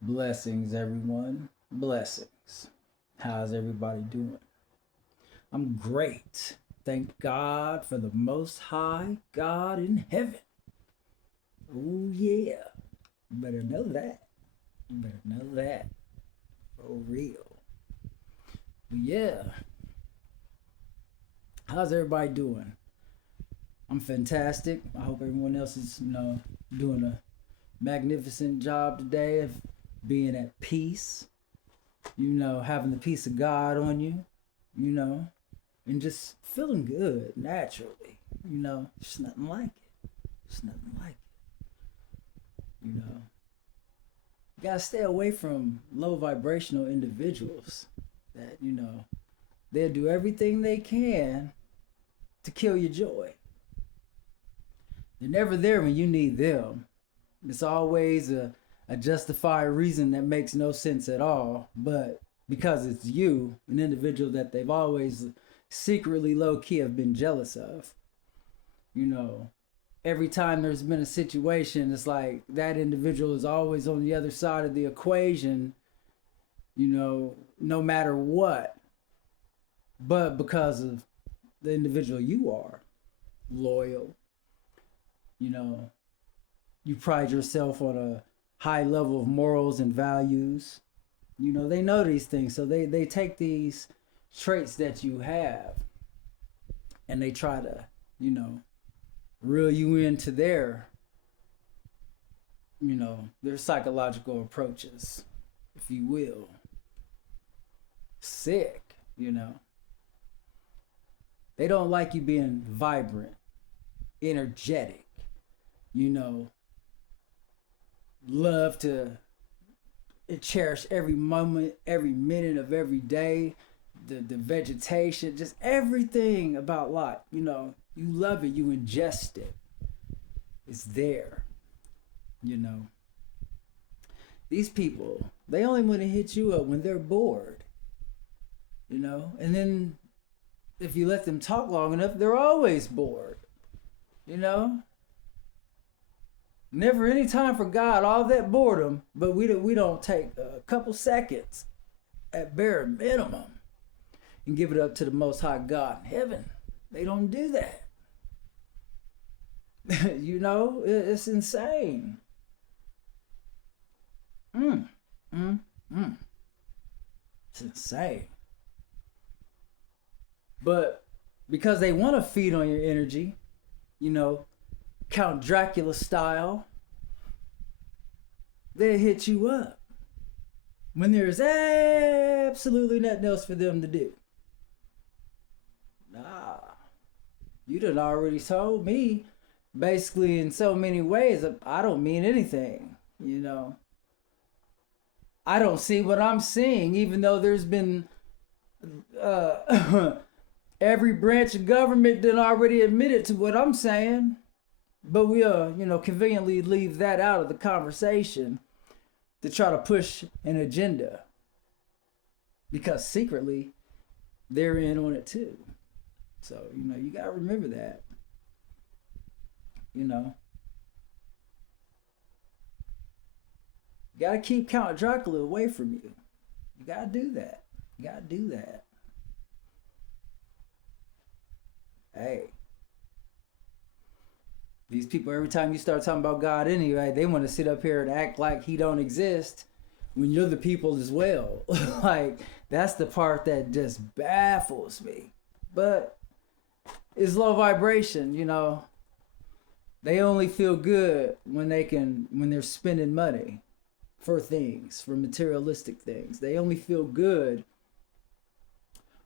Blessings, everyone. Blessings. How's everybody doing? I'm great. Thank God for the Most High God in heaven. Oh, yeah. You better know that. You better know that. For real. But yeah. How's everybody doing? I'm fantastic. I hope everyone else is, doing a magnificent job today of being at peace, having the peace of God on you, you know, and just feeling good naturally, just nothing like it. Just nothing like it. You gotta stay away from low vibrational individuals that, they'll do everything they can to kill your joy. They're never there when you need them. It's always a justified reason that makes no sense at all, but because it's you, an individual that they've always secretly low key have been jealous of. You know, every time there's been a situation, it's like that individual is always on the other side of the equation, no matter what. But because of the individual you are, loyal, you know, you pride yourself on a high level of morals and values. They know these things, so they take these traits that you have and they try to, reel you into their psychological approaches, if you will. Sick. They don't like you being vibrant, energetic, you know, love to cherish every moment, every minute of every day, the vegetation, just everything about life. You love it, you ingest it. It's there. You know. These people, they only want to hit you up when they're bored. And then if you let them talk long enough, they're always bored. You know? Never any time for God, all that boredom, but we don't take a couple seconds at bare minimum and give it up to the Most High God in heaven. They don't do that. It's insane. Mm, mm, mm. It's insane. But because they want to feed on your energy, Count Dracula style, they hit you up when there's absolutely nothing else for them to do. Nah, you done already told me, basically in so many ways, I don't mean anything. I don't see what I'm seeing, even though there's been every branch of government done already admitted to what I'm saying. But we'll, conveniently leave that out of the conversation to try to push an agenda. Because secretly, they're in on it too. So, you got to remember that. You got to keep Count Dracula away from you. You got to do that. You got to do that. Hey. These people, every time you start talking about God anyway, they want to sit up here and act like he don't exist when you're the people as well. Like, that's the part that just baffles me. But it's low vibration, They only feel good when they're spending money for things, for materialistic things. They only feel good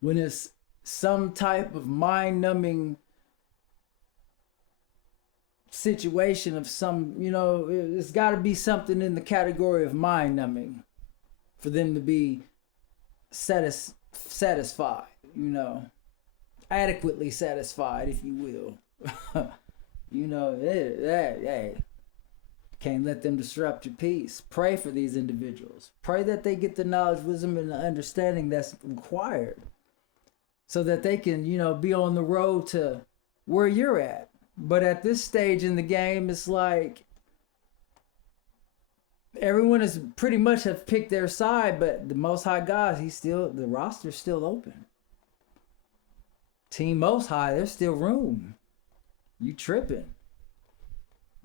when it's some type of mind-numbing situation of some, it's got to be something in the category of mind numbing for them to be satisfied, adequately satisfied, if you will. Hey, can't let them disrupt your peace. Pray for these individuals. Pray that they get the knowledge, wisdom, and the understanding that's required so that they can, be on the road to where you're at. But at this stage in the game, it's like everyone is pretty much have picked their side, but the Most High God, the roster's still open. Team Most High, there's still room. You tripping.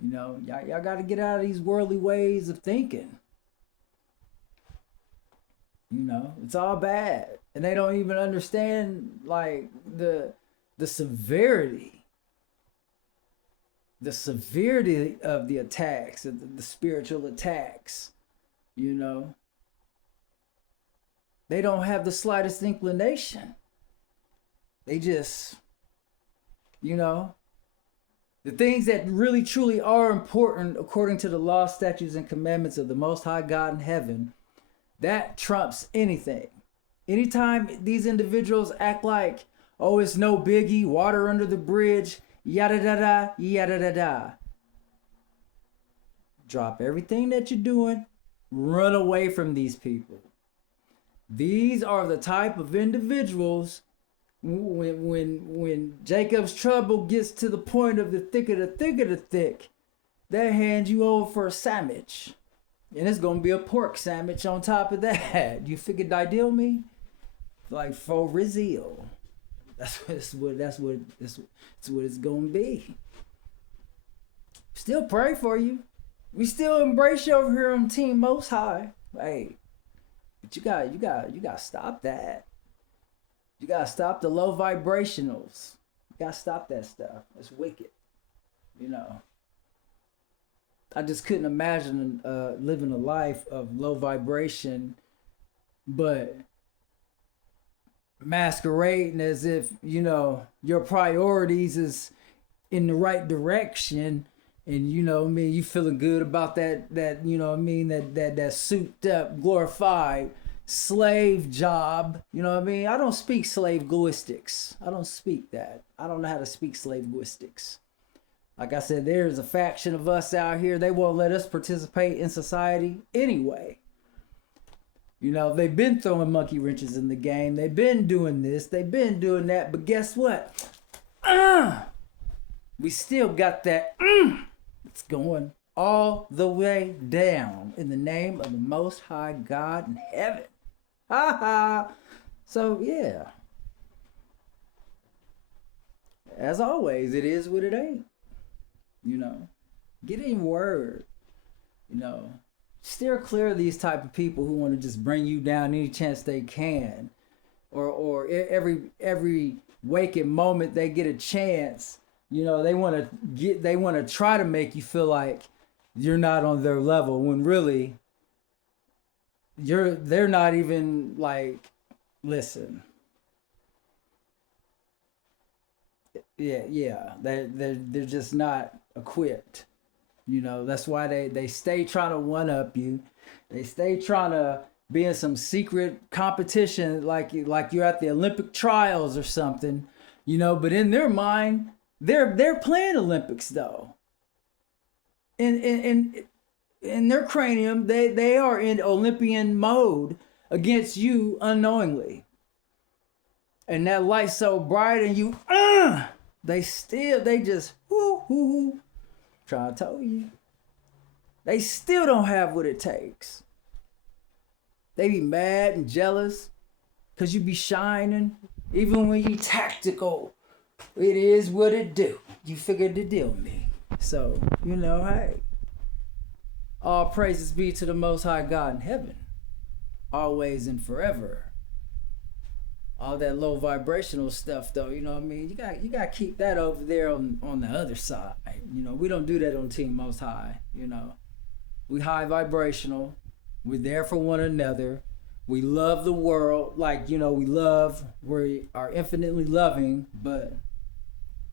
Y'all got to get out of these worldly ways of thinking. It's all bad. And they don't even understand, like, the severity of the attacks, of the spiritual attacks. They don't have the slightest inclination. They just, the things that really truly are important according to the law, statutes, and commandments of the Most High God in heaven, that trumps anything. Anytime these individuals act like, oh, it's no biggie, water under the bridge, yada da da, yada da da. Drop everything that you're doing, run away from these people. These are the type of individuals when Jacob's trouble gets to the point of the thick of the thick, they hand you over for a sandwich. And it's gonna be a pork sandwich on top of that. You figured I deal me? Like for Rizio. That's what it's gonna be. Still pray for you. We still embrace you over here on Team Most High. Hey, but you gotta stop that. You gotta stop the low vibrationals. You gotta stop that stuff. It's wicked. I just couldn't imagine living a life of low vibration, but masquerading as if, your priorities is in the right direction, and you feeling good about that that souped up, glorified slave job. I don't speak slave linguistics. I don't speak that. I don't know how to speak slave linguistics. Like I said, there's a faction of us out here, they won't let us participate in society anyway. They've been throwing monkey wrenches in the game. They've been doing this. They've been doing that. But guess what? We still got that. It's going all the way down in the name of the Most High God in heaven. Ha ha. So, yeah. As always, it is what it ain't. Get in word. Steer clear of these type of people who want to just bring you down any chance they can, or every waking moment they get a chance. They want to try to make you feel like you're not on their level when really they're not even like, listen. Yeah, they're just not equipped. That's why they stay trying to one up you. They stay trying to be in some secret competition like you're at the Olympic trials or something, but in their mind, they're playing Olympics though. In their cranium, they are in Olympian mode against you unknowingly. And that light's so bright and you they just whoo. Trying to tell you. They still don't have what it takes. They be mad and jealous because you be shining. Even when you tactical, it is what it do. You figured the deal me. So, hey. All praises be to the Most High God in heaven. Always and forever. All that low vibrational stuff though, you got to keep that over there on the other side. We don't do that on Team Most High. We high vibrational. We're there for one another. We love the world, we are infinitely loving, but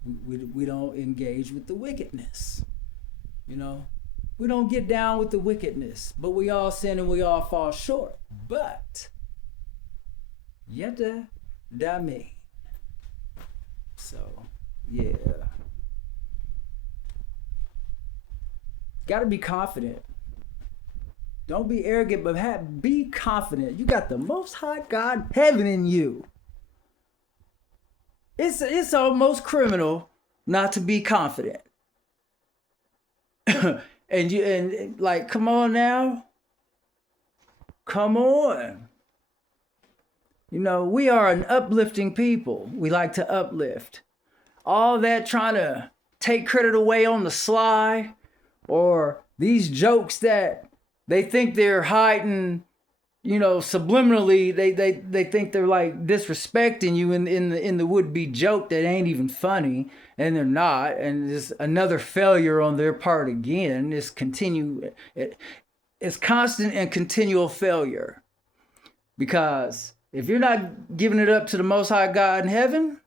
we don't engage with the wickedness. We don't get down with the wickedness, but we all sin and we all fall short. But yada da me. So, yeah. Gotta be confident. Don't be arrogant, but be confident. You got the Most High God in heaven in you. It's almost criminal not to be confident. and come on now. Come on. You know, we are an uplifting people. We like to uplift. All that trying to take credit away on the sly, or these jokes that they think they're hiding, you know, subliminally, they think they're like disrespecting you in the would-be joke that ain't even funny, and they're not, and it's another failure on their part again. It's constant and continual failure. Because if you're not giving it up to the Most High God in heaven,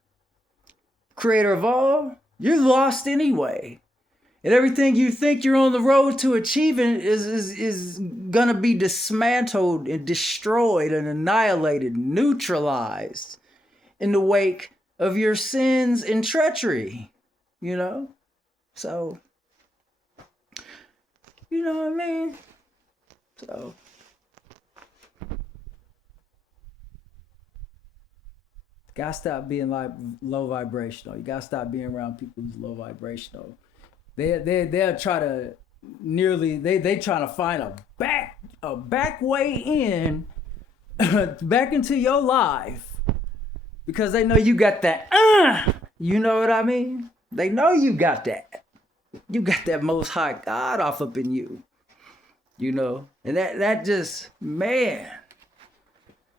creator of all, you're lost anyway. And everything you think you're on the road to achieving is gonna be dismantled and destroyed and annihilated, neutralized in the wake of your sins and treachery, you know? So, you know what I mean? So, gotta stop being like low vibrational. You gotta stop being around people who's low vibrational. They'll try to they trying to find a back way in back into your life because they know you got that you know what I mean? They know you got that. You got that Most High God off up in you. You know? And that just, man.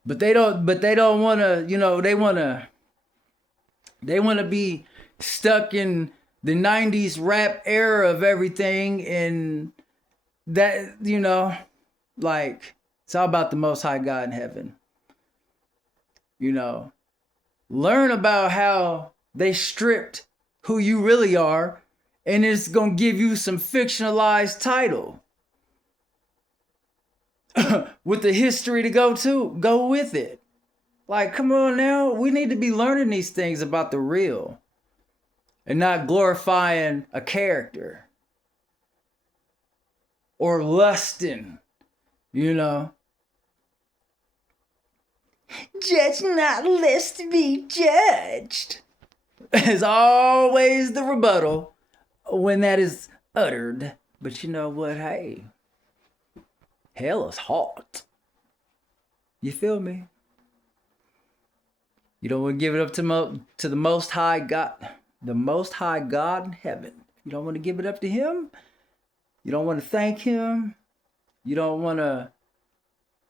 But they don't want to, you know, they want to be stuck in the 90s rap era of everything, and that, you know, like, it's all about the Most High God in heaven. You know, learn about how they stripped who you really are, and it's going to give you some fictionalized title with the history to go with it. Like, come on now, we need to be learning these things about the real. And not glorifying a character. Or lusting, you know. Judge not lest be judged. Is always the rebuttal when that is uttered. But you know what? Hey, hell is hot. You feel me? You don't want to give it up to the Most High God. The Most High God in heaven. You don't want to give it up to him. You don't want to thank him. You don't want to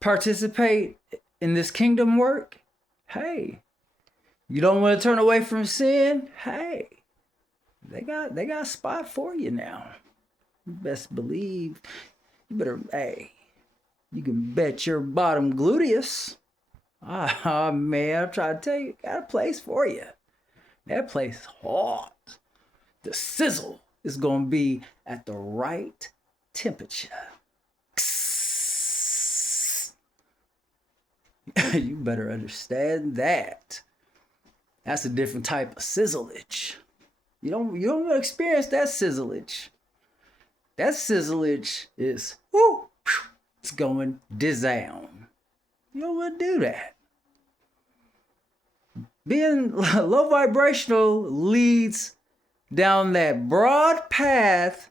participate in this kingdom work. Hey, you don't want to turn away from sin. Hey, they got a spot for you now. You best believe. You better, hey, you can bet your bottom gluteus. Ah, man, I'm trying to tell you, got a place for you. That place is hot. The sizzle is going to be at the right temperature. You better understand that. That's a different type of sizzleage. You don't experience that sizzleage. That sizzleage is, whoo, it's going down. You don't want to do that. Being low vibrational leads down that broad path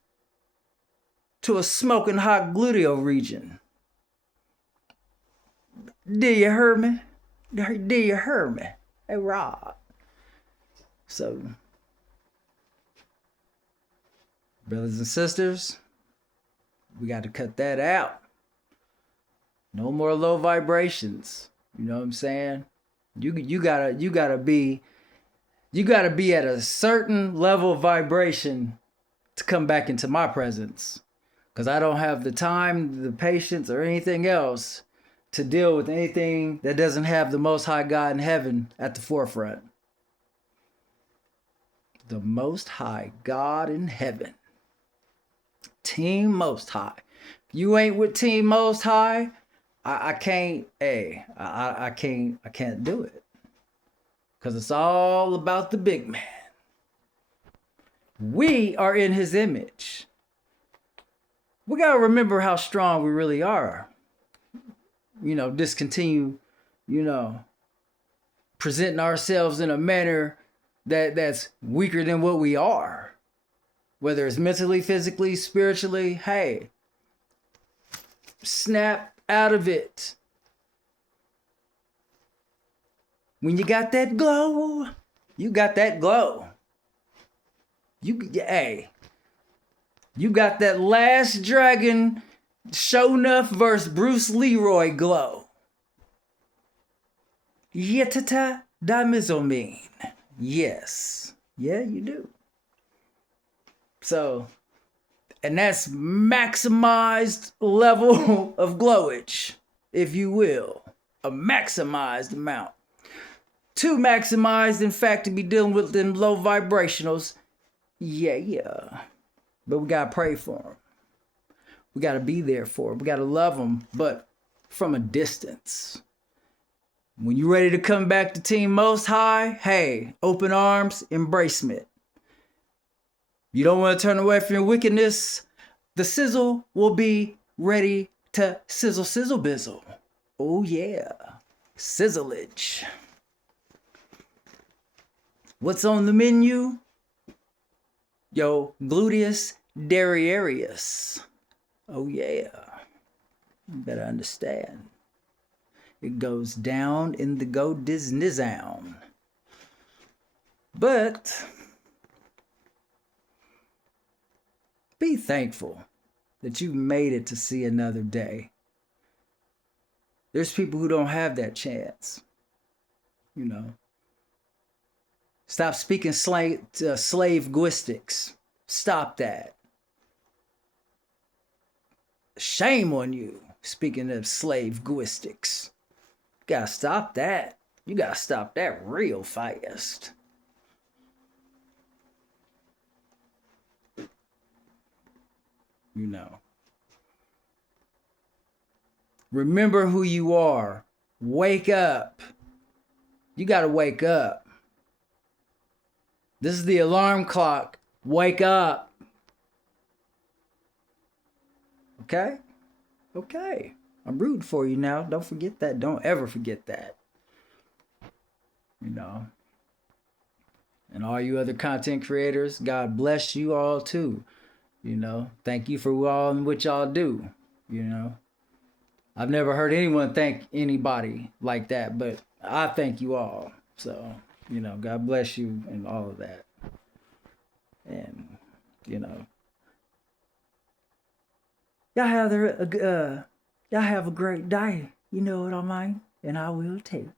to a smoking hot gluteal region. Do you hear me? Do you hear me? Hey, Rob. So, brothers and sisters, we got to cut that out. No more low vibrations. You know what I'm saying? You gotta be at a certain level of vibration to come back into my presence. Because I don't have the time, the patience, or anything else to deal with anything that doesn't have the Most High God in heaven at the forefront. The Most High God in heaven. Team Most High. If you ain't with Team Most High, I can't do it. Because it's all about the big man. We are in his image. We got to remember how strong we really are. You know, discontinue, you know, presenting ourselves in a manner that's weaker than what we are. Whether it's mentally, physically, spiritually, hey, snap out of it. When you got that glow, you got that glow. Hey, you got that Last Dragon Sho'nuff versus Bruce Leroy glow. Yetata damizomine. Yes. Yeah, you do. So, and that's maximized level of glowage, if you will. A maximized amount. Too maximized, in fact, to be dealing with them low vibrationals. Yeah. But we got to pray for them. We got to be there for them. We got to love them, but from a distance. When you're ready to come back to Team Most High, hey, open arms, embracement. You don't want to turn away from your wickedness, the sizzle will be ready to sizzle, sizzle, bizzle. Oh yeah, sizzleage. What's on the menu? Yo, gluteus derrierius. Oh yeah, you better understand. It goes down in the go Disneyzound. But be thankful that you made it to see another day. There's people who don't have that chance. You know. Stop speaking slave-guistics. Stop that. Shame on you, speaking of slave-guistics. You gotta stop that. You gotta stop that real fast. You know. Remember who you are. Wake up. You gotta wake up. This is the alarm clock. Wake up. Okay? Okay. I'm rooting for you now. Don't forget that. Don't ever forget that. You know. And all you other content creators, God bless you all too. You know. Thank you for all and what y'all do. You know. I've never heard anyone thank anybody like that, but I thank you all. So, you know, God bless you and all of that. And, you know. Y'all have a great day. You know what I mean? And I will too.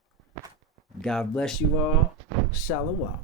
God bless you all. Shalom.